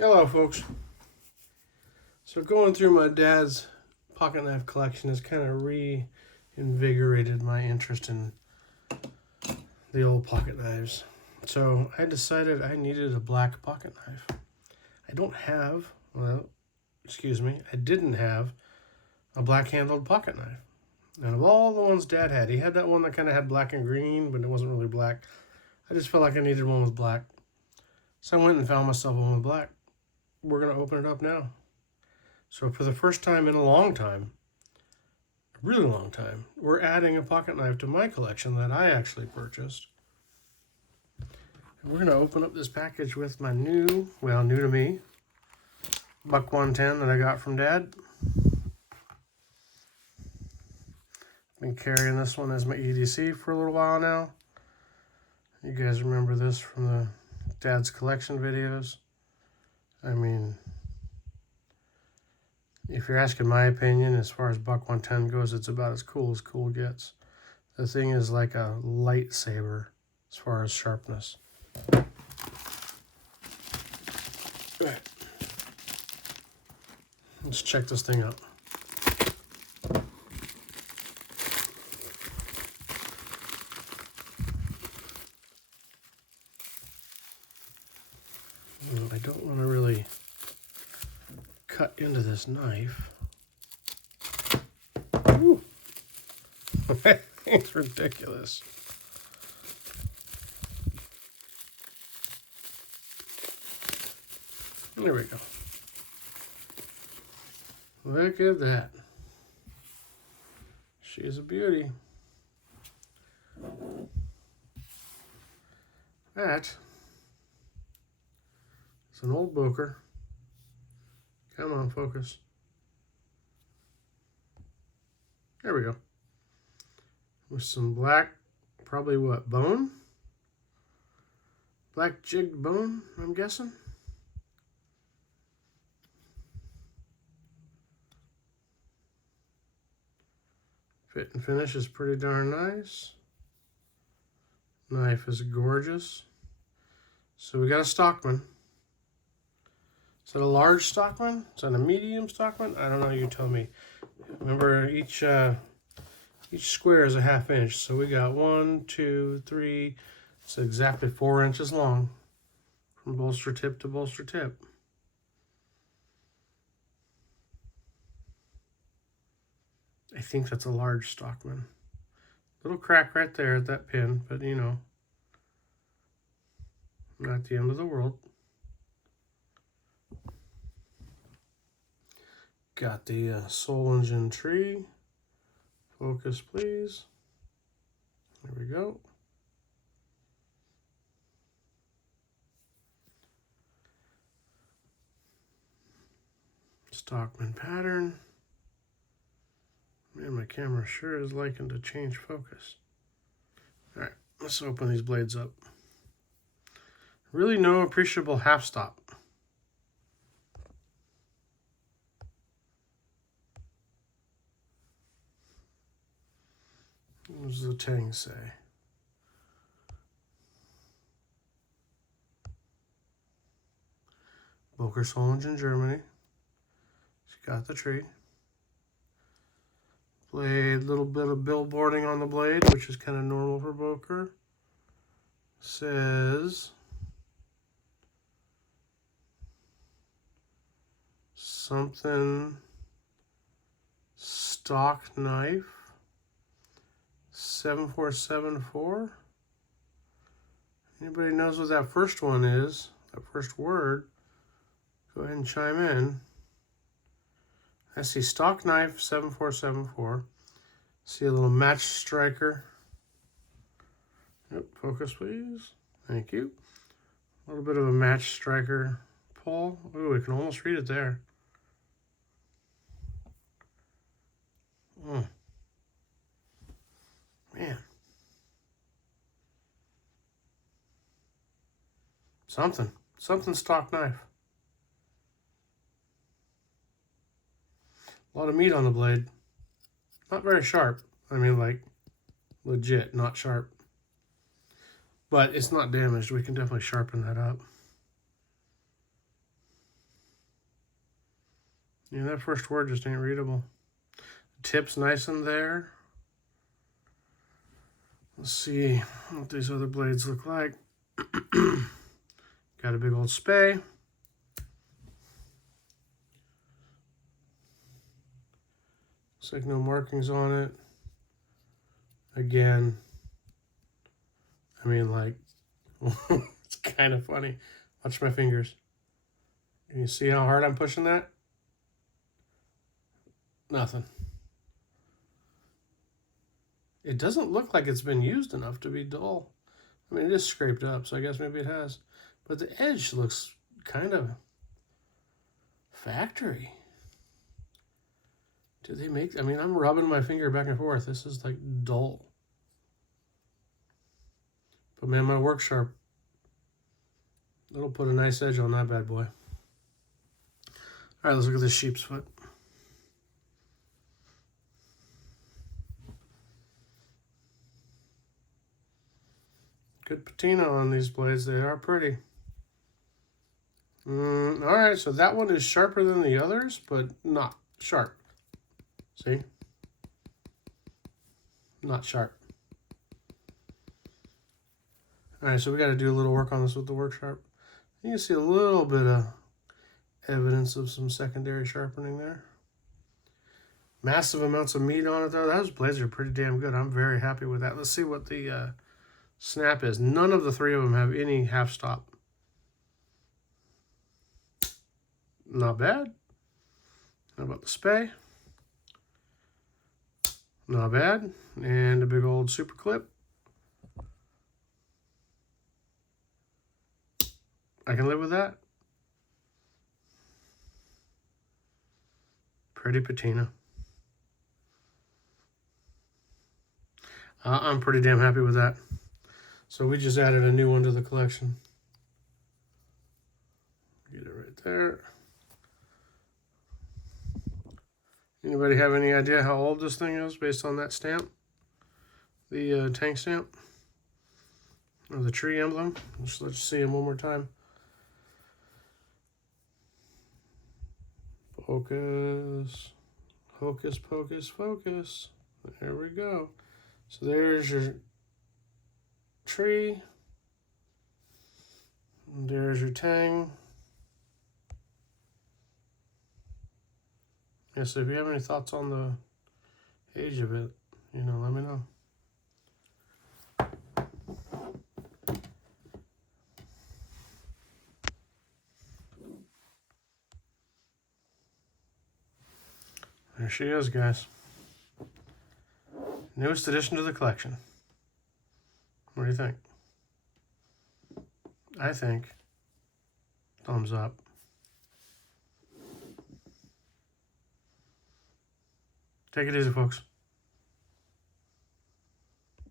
Hello, folks. So going through my dad's pocket knife collection has kind of reinvigorated my interest in the old pocket knives. So I decided I needed a black pocket knife. I didn't have a black-handled pocket knife. And of all the ones Dad had, he had that one that kind of had black and green, but it wasn't really black. I just felt like I needed one with black. So I went and found myself one with black. We're going to open it up now. So for the first time in a long time, a really long time, we're adding a pocket knife to my collection that I actually purchased. And we're going to open up this package with my new to me, Buck 110 that I got from Dad. Been carrying this one as my EDC for a little while now. You guys remember this from the Dad's collection videos. I mean, if you're asking my opinion, as far as Buck 110 goes, it's about as cool gets. The thing is like a lightsaber as far as sharpness. Alright. Let's check this thing out. I don't want to really cut into this knife. Ooh. It's ridiculous. There we go. Look at that. She's a beauty. That is an old Boker. Come on, focus. There we go. With some black, probably what, bone? Black jigged bone, I'm guessing. Fit and finish is pretty darn nice. Knife is gorgeous. So we got a Stockman. Is that a large Stockman? Is that a medium Stockman? I don't know, you tell me. Remember, each square is a ½ inch. So we got 1, 2, 3. It's exactly 4 inches long from bolster tip to bolster tip. I think that's a large Stockman. Little crack right there at that pin, but you know, not the end of the world. Got the Soul Engine tree. Focus, please. There we go. Stockman pattern. Man, my camera sure is liking to change focus. All right, let's open these blades up. Really no appreciable half stop. What does the tang say? Boker Soul Engine, Germany. She's got the tree. Blade, little bit of billboarding on the blade, which is kind of normal for Boker. Says something stock knife 7474. Anybody knows what that first one is, that first word, go ahead and chime in. I see stock knife 7474. See a little match striker. Yep, focus please. Thank you. A little bit of a match striker pull. Ooh, we can almost read it there. Man. Something stock knife. A lot of meat on the blade. Not very sharp. I mean, like, legit, not sharp. But it's not damaged. We can definitely sharpen that up. Yeah, that first word just ain't readable. Tip's nice in there. Let's see what these other blades look like. Got a big old spay. Looks like no markings on it. Again, I mean, like, it's kind of funny. Watch my fingers. Can you see how hard I'm pushing that? Nothing. It doesn't look like it's been used enough to be dull. I mean, it is scraped up, so I guess maybe it has. But the edge looks kind of factory. Do they make... I mean, I'm rubbing my finger back and forth. This is like dull. But man, my work sharp, it'll put a nice edge on that bad boy. All right, let's look at this sheep's foot. Good patina on these blades. They are pretty. All right, so that one is sharper than the others, but not sharp. See? Not sharp. All right, so we got to do a little work on this with the work sharp. You can see a little bit of evidence of some secondary sharpening there. Massive amounts of meat on it, though. Those blades are pretty damn good. I'm very happy with that. Let's see what the snap is. None of the three of them have any half stop. Not bad. How about the spay? Not bad. And a big old super clip. I can live with that. Pretty patina. I'm pretty damn happy with that. So we just added a new one to the collection. Get it right there. Anybody have any idea how old this thing is based on that stamp? The tank stamp? Or the tree emblem? Let's see him one more time. Focus. Hocus pocus focus. There we go. So there's your tree. And there's your tang. Yeah, so if you have any thoughts on the age of it, you know, let me know. There she is, guys. Newest addition to the collection. What do you think? I think thumbs up. Take it easy, folks.